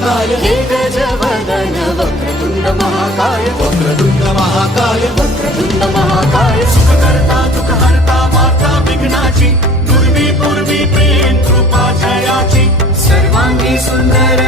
महाकाय हे गजवदन वक्रतुंड महाकाय वक्रतुंड महाकाय वक्रतुंड महाकाय सुखकर्ता दुःखहर्ता माता विघ्नाची पूर्वी प्रेम कृपा जयाची सर्वांगी सुंदर